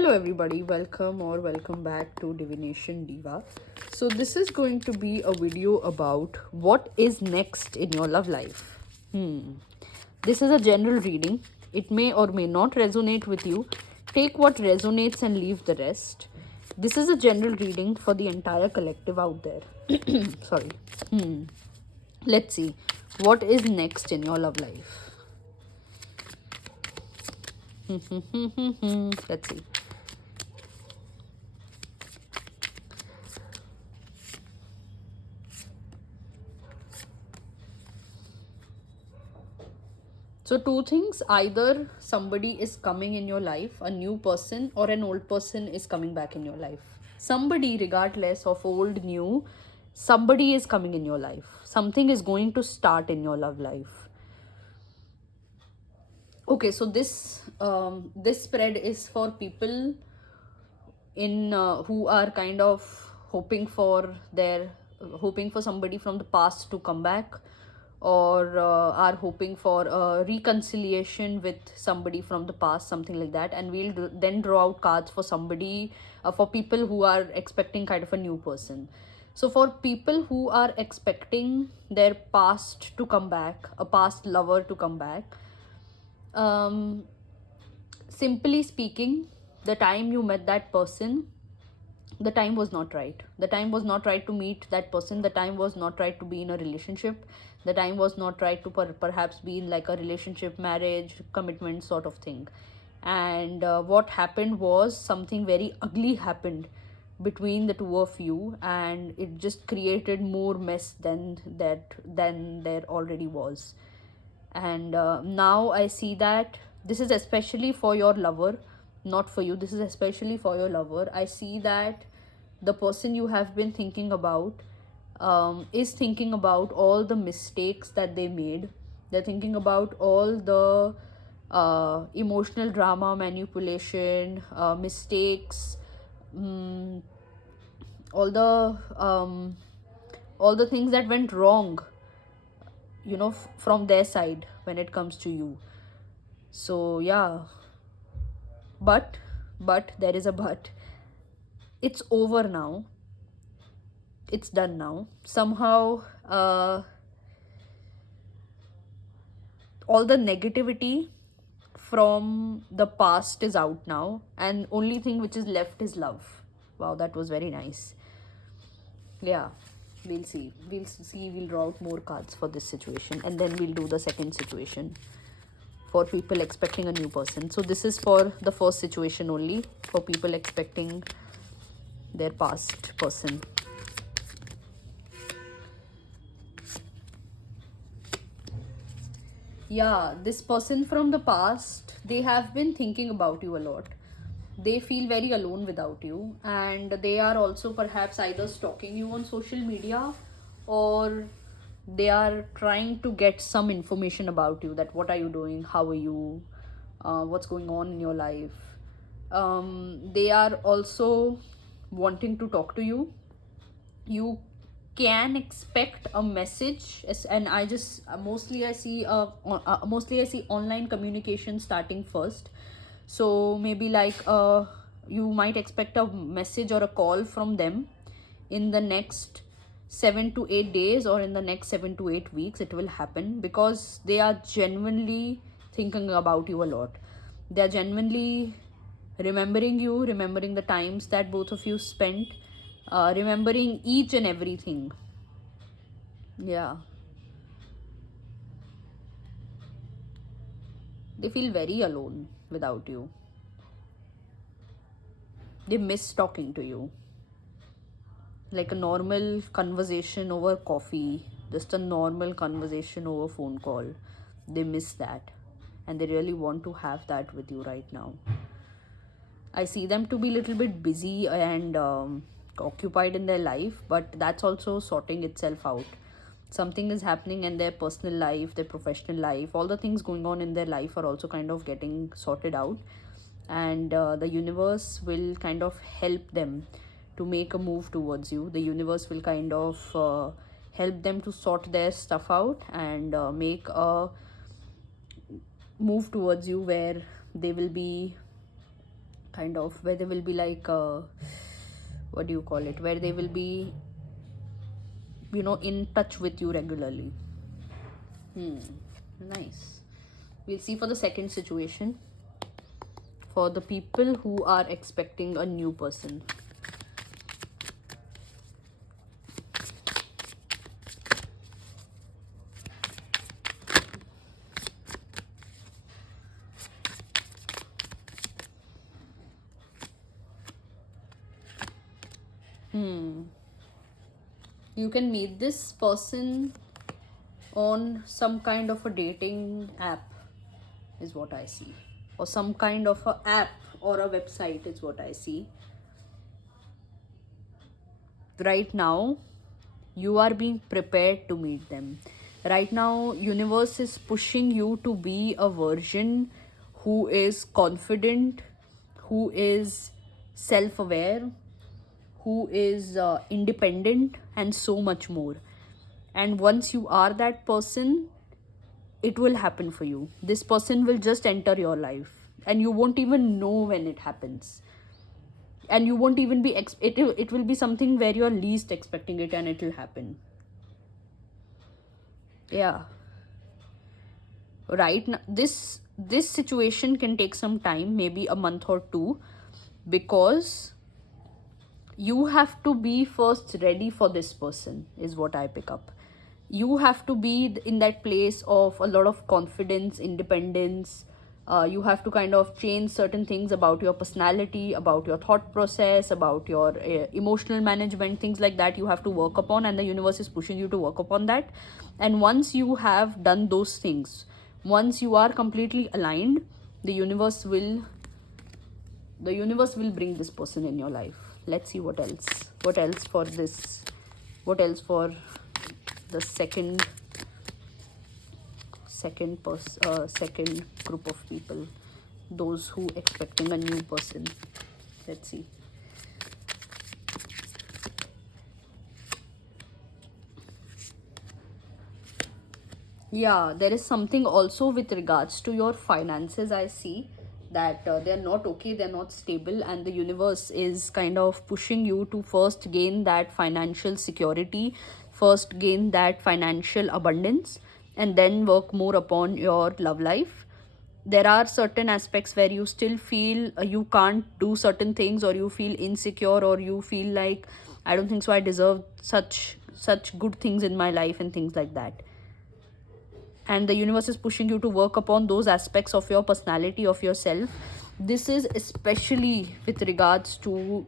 Hello, everybody. Welcome back to Divination Diva. So, this is going to be a video about what is next in your love life. This is a general reading. It may or may not resonate with you. Take what resonates and leave the rest. This is a general reading for the entire collective out there. Sorry. Let's see what is next in your love life. Let's see. So, two things, either somebody is coming in your life, a new person, or an old person is coming back in your life. Somebody, regardless of old, new, somebody is coming in your life. Something is going to start in your love life. Okay, so this spread is for people in who are kind of hoping for somebody from the past to come back, or are hoping for a reconciliation with somebody from the past, something like that. And we'll then draw out cards for somebody, for people who are expecting kind of a new person. So for people who are expecting their past to come back, a past lover to come back, simply speaking, the time you met that person, the time was not right. The time was not right to meet that person. The time was not right to be in a relationship. The time was not right to perhaps be in like a relationship, marriage, commitment sort of thing. And what happened was something very ugly happened between the two of you, and it just created more mess than there already was. And now I see that this is especially for your lover, not for you. This is especially for your lover. I see that the person you have been thinking about is thinking about all the mistakes that they made. They're thinking about all the emotional drama, manipulation, mistakes, mm, all the things that went wrong, from their side when it comes to you. So yeah, but there is a but. It's over now. It's done now. Somehow, all the negativity from the past is out now, and only thing which is left is love. Wow, that was very nice. Yeah, we'll see. We'll draw out more cards for this situation, and then we'll do the second situation for people expecting a new person. So this is for the first situation only, for people expecting their past person. Yeah, this person from the past, they have been thinking about you a lot. They feel very alone without you, and they are also perhaps either stalking you on social media, or they are trying to get some information about you, that what are you doing, how are you, what's going on in your life. They are also wanting to talk to you. You can expect a message, and I just mostly I see online communication starting first. So maybe like you might expect a message or a call from them in the next 7 to 8 days, or in the next 7 to 8 weeks. It will happen because they are genuinely thinking about you a lot. They are genuinely remembering the times that both of you spent, remembering each and everything. Yeah, they feel very alone without you. They miss talking to you, like a normal conversation over coffee, just a normal conversation over phone call. They miss that, and they really want to have that with you right now. I see them to be a little bit busy and occupied in their life, but that's also sorting itself out. Something is happening in their personal life, their professional life, all the things going on in their life are also kind of getting sorted out. And the universe will kind of help them to make a move towards you. The universe will kind of help them to sort their stuff out and make a move towards you, where they will be kind of, where they will be like, what do you call it, where they will be, in touch with you regularly. Nice. We'll see for the second situation, for the people who are expecting a new person. You can meet this person on some kind of a dating app, is what I see, or some kind of a app or a website is what I see. Right now, you are being prepared to meet them. Right now, universe is pushing you to be a version who is confident, who is self-aware, who is independent, and so much more. And once you are that person, it will happen for you. This person will just enter your life, and you won't even know when it happens. And you won't even be it will be something where you're least expecting it, and it will happen. Yeah. Right now, this situation can take some time, maybe a month or two, because you have to be first ready for this person, is what I pick up. You have to be in that place of a lot of confidence, independence. You have to kind of change certain things about your personality, about your thought process, about your emotional management, things like that you have to work upon, and the universe is pushing you to work upon that. And once you have done those things, once you are completely aligned, the universe will bring this person in your life. Let's see what else for this, what else for the second group of people, those who expecting a new person. Let's see. Yeah, there is something also with regards to your finances. I see that they're not okay, they're not stable, and the universe is kind of pushing you to first gain that financial security, first gain that financial abundance, and then work more upon your love life. There are certain aspects where you still feel you can't do certain things, or you feel insecure, or you feel like, I don't think so, I deserve such good things in my life, and things like that. And the universe is pushing you to work upon those aspects of your personality, of yourself. This is especially with regards to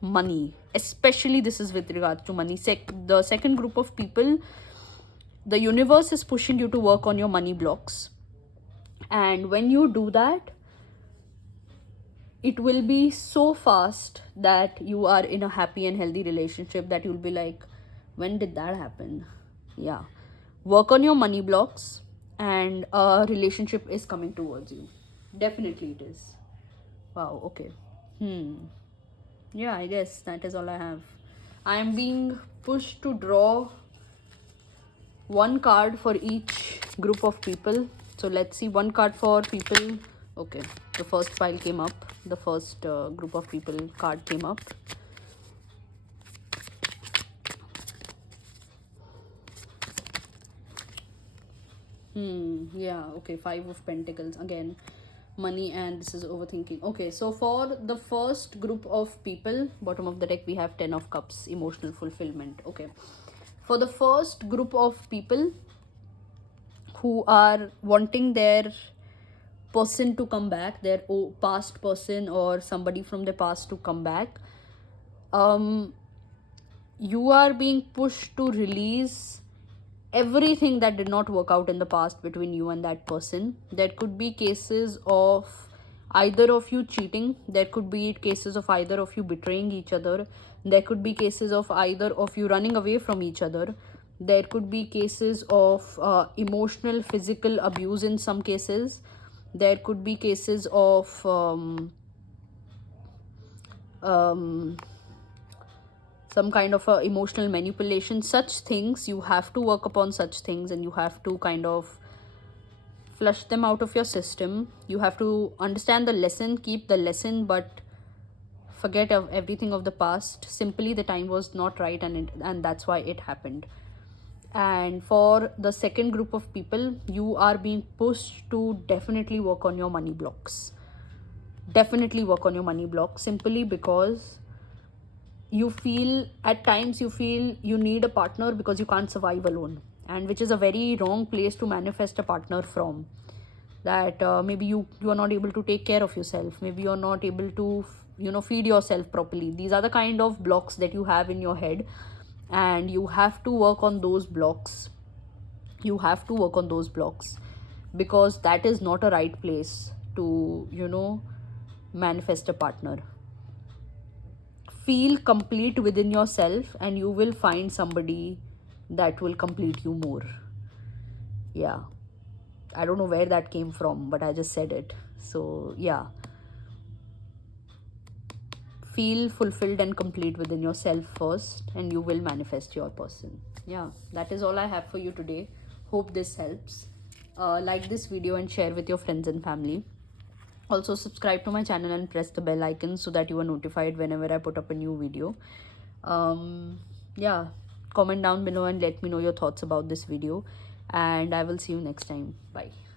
money. Especially this is with regards to money. The second group of people, the universe is pushing you to work on your money blocks. And when you do that, it will be so fast that you are in a happy and healthy relationship that you'll be like, when did that happen? Yeah. Work on your money blocks, and a relationship is coming towards you. Definitely it is. Wow, okay. Yeah, I guess that is all I have. I am being pushed to draw one card for each group of people. So let's see, one card for people. Okay, the first pile came up. The first group of people card came up. Yeah, okay, 5 of Pentacles again, money, and this is overthinking. Okay, so for the first group of people, bottom of the deck we have 10 of Cups, emotional fulfillment. Okay, for the first group of people who are wanting their person to come back, their past person or somebody from the past to come back, you are being pushed to release everything that did not work out in the past between you and that person. There could be cases of either of you cheating, there could be cases of either of you betraying each other, there could be cases of either of you running away from each other, there could be cases of emotional, physical abuse in some cases, there could be cases of some kind of emotional manipulation. Such things, you have to work upon such things, and you have to kind of flush them out of your system. You have to understand the lesson, keep the lesson, but forget of everything of the past. Simply the time was not right, and that's why it happened. And for the second group of people, you are being pushed to definitely work on your money blocks. Definitely work on your money blocks, simply because you feel, at times you feel you need a partner because you can't survive alone, and which is a very wrong place to manifest a partner from. That maybe you are not able to take care of yourself, maybe you're not able to feed yourself properly. These are the kind of blocks that you have in your head, and you have to work on those blocks. You have to work on those blocks, because that is not a right place to manifest a partner. Feel complete within yourself, and you will find somebody that will complete you more. Yeah, I don't know where that came from, but I just said it. So yeah, feel fulfilled and complete within yourself first, and you will manifest your person. Yeah, that is all I have for you today. Hope this helps. Like this video and share with your friends and family. Also subscribe to my channel and press the bell icon so that you are notified whenever I put up a new video. Yeah, comment down below and let me know your thoughts about this video, and I will see you next time. Bye.